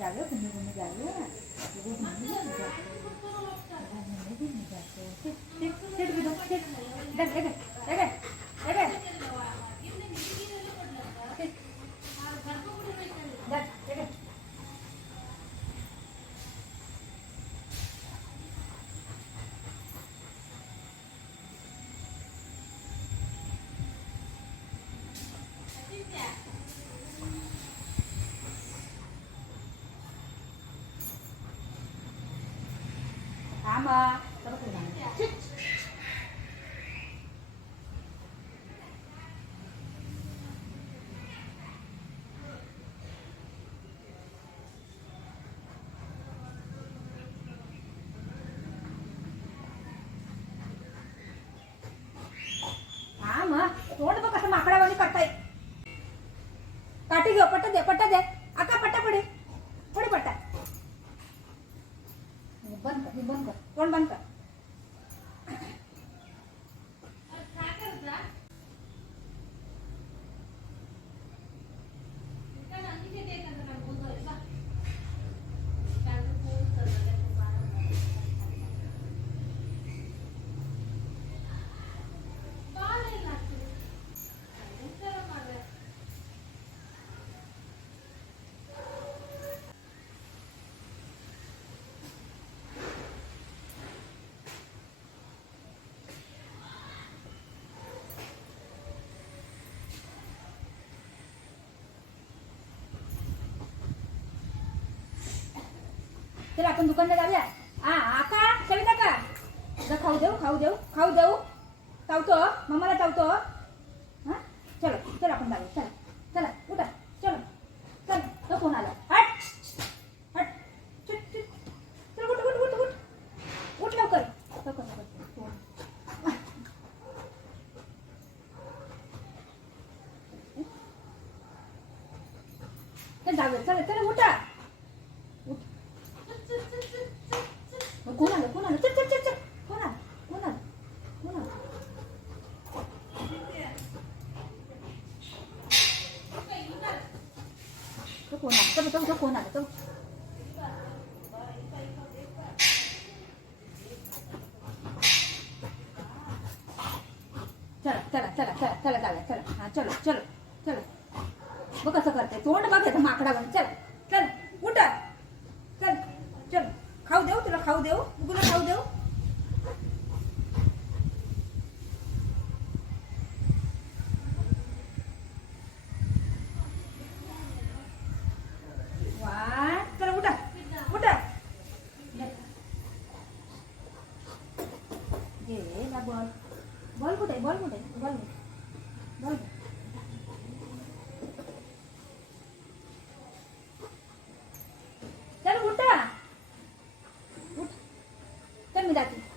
जागो घूमने घूमने जागो Ama, terus gimana? Ama, तोंड बघ कसं माकडावाणी करताय. काठी घेऊ पट्टा दे आका पट्टा पडे पट्टा बंद कर तोंड बंद कर. चल आपण दुकानला जाऊया. आका सविता का जा खाऊ देऊ चावतो मम्माला चावतो. हां चलो चल आपण जाऊया. चला उठा चल तो कोण आला. हट चल उठ लवकर चल जाऊया. चल उठा कोण आलं चल कोण आलं चला बघ कसं करते तोंड बघ माकडावर. चल उठ चल खाऊ देऊ तुला खाऊ देऊ. वा चला उठा घे ना बॉल कुठे चल उठा चल मी जाते.